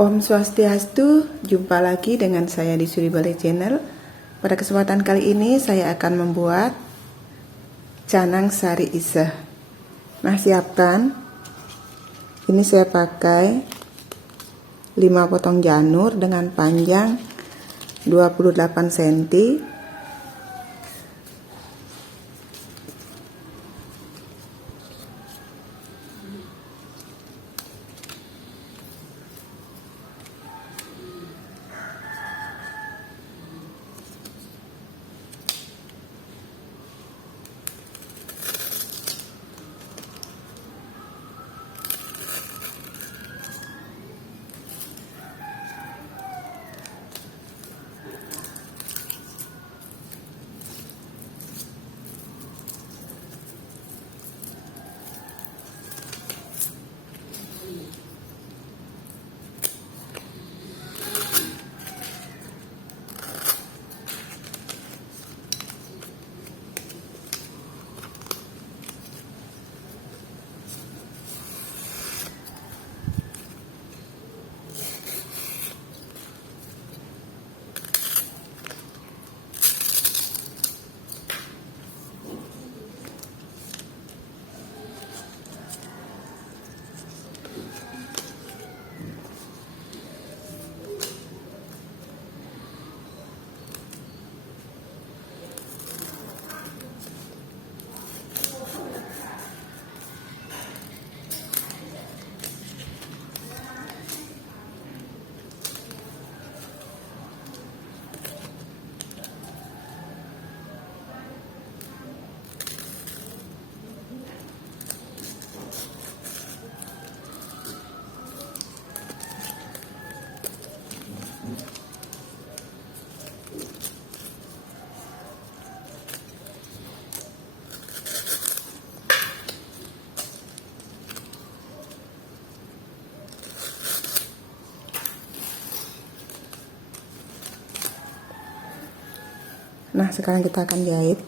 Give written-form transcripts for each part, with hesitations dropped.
Om Swastiastu, jumpa lagi dengan saya di Suri Bale Channel. Pada kesempatan kali ini saya akan membuat canang sari iseh. Nah, siapkan. Ini saya pakai 5 potong janur dengan panjang 28 cm. Nah, sekarang kita akan jahit.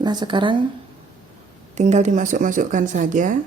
Nah, sekarang tinggal dimasuk-masukkan saja.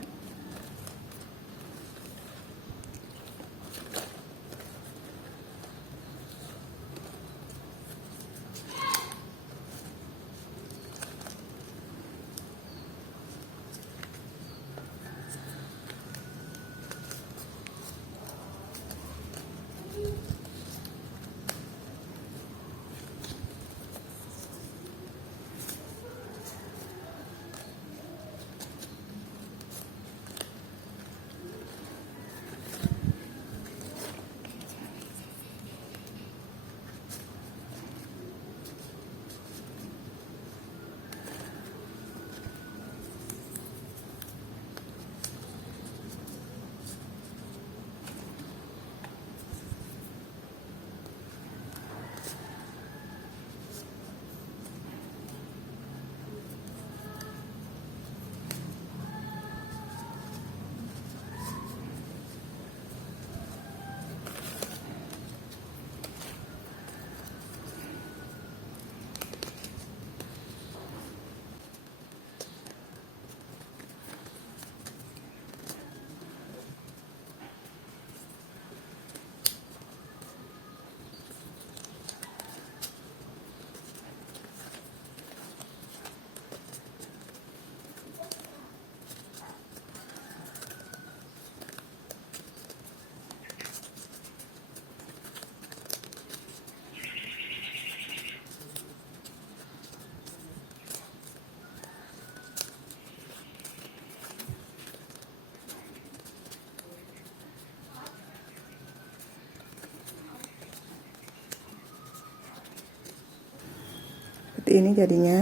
Seperti ini jadinya.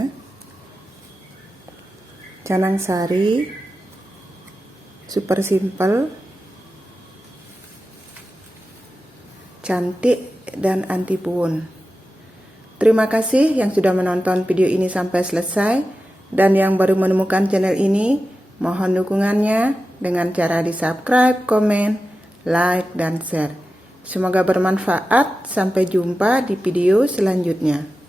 Canang sari, super simple, cantik dan anti puun. Terima kasih yang sudah menonton video ini sampai selesai, dan yang baru menemukan channel ini, mohon dukungannya dengan cara di subscribe, komen, like, dan share. Semoga bermanfaat. Sampai jumpa di video selanjutnya.